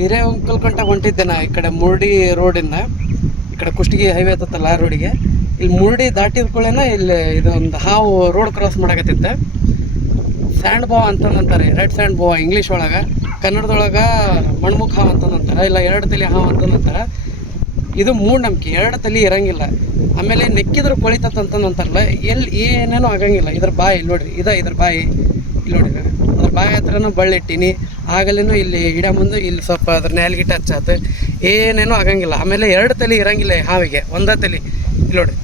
ಹಿರೇಕಲ್ಕಂಟ ಹೊಂಟಿದ್ದೆ ನಾ ಈ ಕಡೆ ಮುರ್ಡಿ ರೋಡಿಂದ, ಈ ಕಡೆ ಕುಷ್ಟಗಿ ಹೈವೇ ಹತ್ತಲ್ಲ ಆ ರೋಡಿಗೆ. ಇಲ್ಲಿ ಮುರ್ಡಿ ದಾಟಿದ ಕೂಡಲೇ ಇಲ್ಲಿ ಇದೊಂದು ಹಾವು ರೋಡ್ ಕ್ರಾಸ್ ಮಾಡಕತ್ತಿತ್ತೆ. ಸ್ಯಾಂಡ್ ಬಾವ್ ಅಂತಂದಂತಾರೆ, ರೆಡ್ ಸ್ಯಾಂಡ್ ಬಾವ್ ಇಂಗ್ಲೀಷ್ ಒಳಗೆ. ಕನ್ನಡದೊಳಗೆ ಮಣ್ಮುಖ ಹಾವು ಅಂತಂದಂತಾರೆ, ಇಲ್ಲ ಎರಡು ತಲೆ ಹಾವು ಅಂತಂದಂತಾರೆ. ಇದು ಮೂಢನಂಬಿಕೆ, ಎರಡು ತಲೆ ಇರಂಗಿಲ್ಲ. ಆಮೇಲೆ ನೆಕ್ಕಿದ್ರೆ ಕೊಳಿತಂತಂದಂತಾರಲ್ಲ, ಎಲ್ಲಿ ಏನೇನೋ ಆಗಂಗಿಲ್ಲ. ಇದ್ರ ಬಾಯಿ ಇಲ್ಲಿ ನೋಡ್ರಿ, ಇದ್ರ ಬಾಯಿ ಇಲ್ಲಿ ನೋಡ್ರಿ, ಅದ್ರ ಬಾಯಿ ಹತ್ರನೂ ಬಳ್ಳಿಟ್ಟೀನಿ. ಆಗಲೇನು ಇಲ್ಲಿ ಗಿಡ ಮುಂದೆ ಇಲ್ಲಿ ಸ್ವಲ್ಪ ಅದ್ರ ನ್ಯಾಲ್ಗಿಟ್ಟು ಹಚ್ಚಾತು, ಏನೇನೋ ಆಗಂಗಿಲ್ಲ. ಆಮೇಲೆ ಎರಡು ತಲೆ ಇರಂಗಿಲ್ಲ ಹಾವಿಗೆ, ಒಂದೇ ತಲೆ. ಇಲ್ಲಿ ನೋಡ್ರಿ,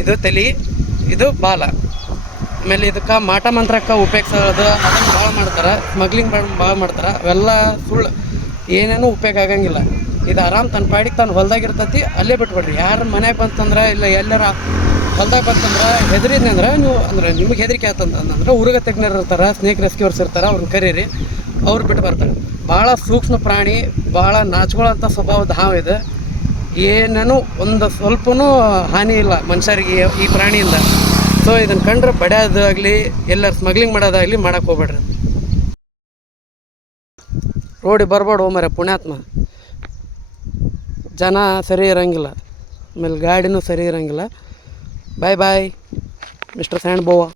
ಇದು ತಲೆ, ಇದು ಬಾಲ. ಆಮೇಲೆ ಇದಕ್ಕೆ ಮಾಟ ಮಂತ್ರಕ್ಕೆ ಉಪಯೋಗಿಸೋದು ಅದನ್ನು ಭಾಳ ಮಾಡ್ತಾರೆ, ಸ್ಮಗ್ಲಿಂಗ್ ಭಾಳ ಮಾಡ್ತಾರೆ. ಅವೆಲ್ಲ ಸುಳ್ಳು, ಏನೇನೂ ಉಪಯೋಗ ಆಗಂಗಿಲ್ಲ. ಇದು ಆರಾಮ್ ತನ್ನ ಪಾಡಿಗೆ ತಾನು ಹೊಲ್ದಾಗಿರ್ತೈತಿ, ಅಲ್ಲೇ ಬಿಟ್ಬಿಡ್ರಿ. ಯಾರು ಮನೆಗೆ ಬಂತಂದ್ರೆ ಇಲ್ಲ ಎಲ್ಲರ ಹೊಲ್ದಾಗ ಬಂತಂದ್ರೆ ಹೆದರಿದ್ನಿ ಅಂದ್ರೆ ನೀವು ಅಂದ್ರೆ ನಿಮಗೆ ಹೆದರಿಕೆ ಆತಂತಂದ್ರೆ ಊರಿಗೆ ತಜ್ಞರು ಇರ್ತಾರೆ, ಸ್ನೇಕ್ ರೆಸ್ಕ್ಯೂರ್ಸ್ ಇರ್ತಾರೆ, ಅವ್ರನ್ನ ಕರೀರಿ, ಅವ್ರು ಬಿಟ್ಟು ಬರ್ತಾರೆ. ಭಾಳ ಸೂಕ್ಷ್ಮ ಪ್ರಾಣಿ, ಭಾಳ ನಾಚ್ಕೊಳ್ಳೋಂಥ ಸ್ವಭಾವದ ಹಾವು ಇದು. ಏನೇನು ಒಂದು ಸ್ವಲ್ಪನೂ ಹಾನಿ ಇಲ್ಲ ಮನುಷ್ಯರಿಗೆ ಈ ಪ್ರಾಣಿಯಿಂದ. ಸೊ ಇದನ್ನು ಕಂಡ್ರೆ ಬಡಿಯೋದಾಗಲಿ ಎಲ್ಲರೂ ಸ್ಮಗ್ಲಿಂಗ್ ಮಾಡೋದಾಗಲಿ ಮಾಡೋಕ್ಕೆ ಹೋಗ್ಬೇಡ್ರಿ. ರೋಡಿಗೆ ಬರ್ಬೇಡ ಮರೆ ಪುಣ್ಯಾತ್ಮ. ಜನ ಸರಿ ಇರೋಂಗಿಲ್ಲ, ಆಮೇಲೆ ಗಾಡಿನೂ ಸರಿ ಇರೋಂಗಿಲ್ಲ. ಬಾಯ್ ಬಾಯ್ ಮಿಸ್ಟರ್ ಸ್ಯಾಂಡ್ ಬೋವಾ.